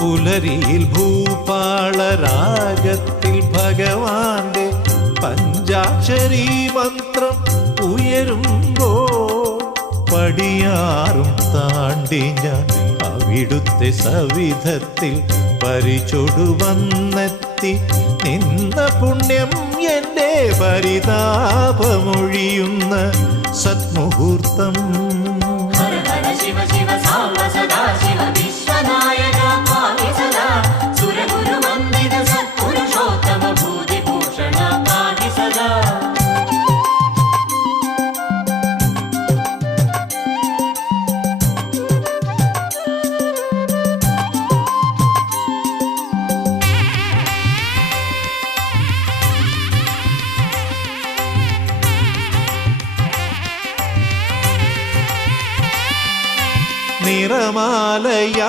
പുലരിയിൽ ഭൂപാളരാഗത്തിൽ ഭഗവാന്റെ പഞ്ചാക്ഷരി മന്ത്രം ഉയരുമ്പോ പടിയാറും താണ്ടി ഞാൻ അവിടുത്തെ സവിധത്തിൽ പരിചൊടുവന്നെത്തി നിന്ന പുണ്യം എൻ്റെ പരിതാപമൊഴിയുന്ന സത്മുഹൂർത്തം. നിറമാലയ